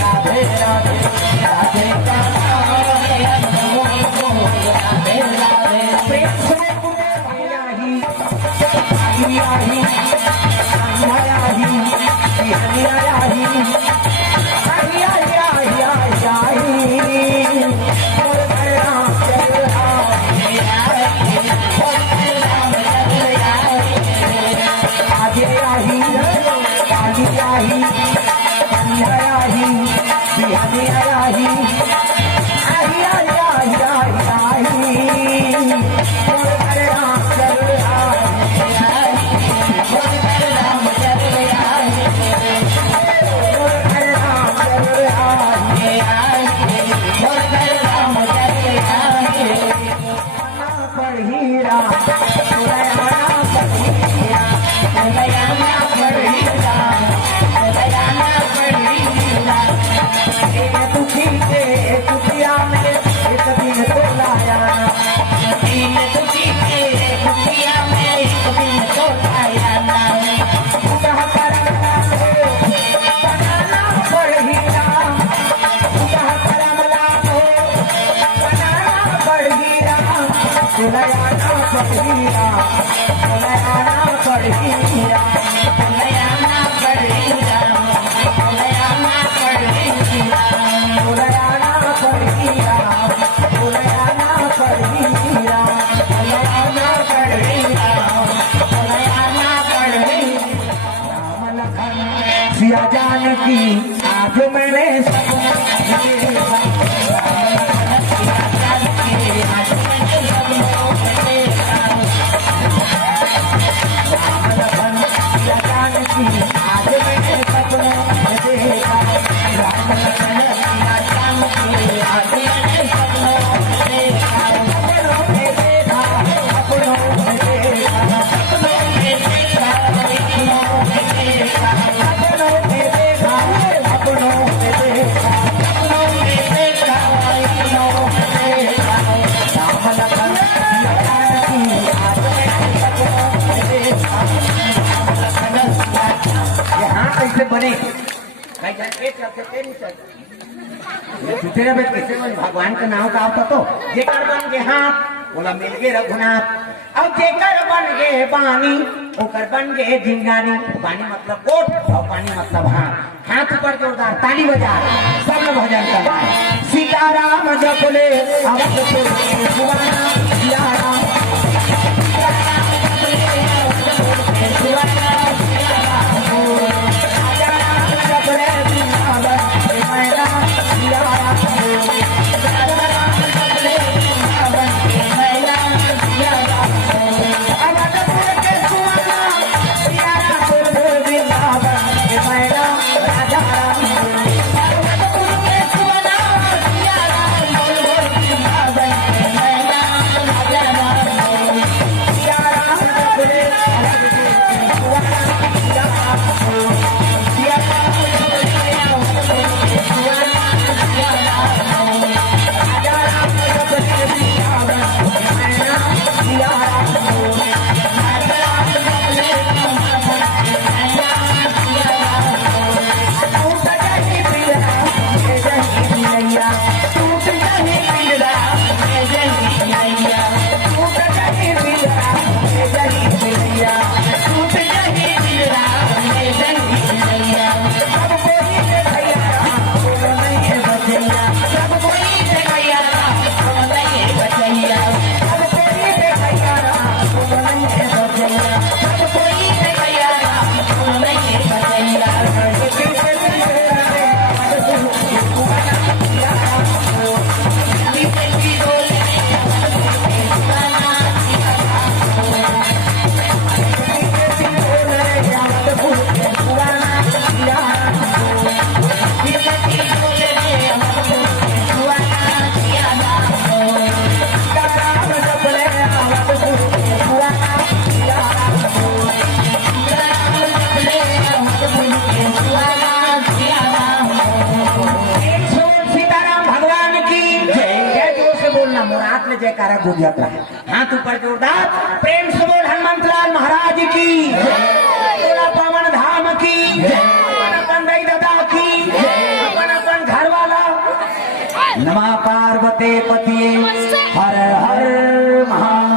राधे राधे राधे का नाम है अनमोल राधे राधे प्रेम से बोले भैया ही आया ही आया ही आया ही सिया जानकी आज मैंने बने भगवान का नाम का आवता तो जेकर बन गे हाथ बोला मिल गे रघुनाथ और जेकर बन गे बानी ओकर बन गे जिंगानी बानी मतलब कोट और पानी मतलब हाथ हाथ पर जोरदार ताली बजा सब लोग भजन करना सीताराम जपले अवधपुर सुवाना सियाराम जयकारा गूंजत रहा हाथ ऊपर जोरदार प्रेम से बोल हनुमंत लाल महाराज की पवन धाम की अपन दादा की अपन नमः पार्वते पतिये हर हर महा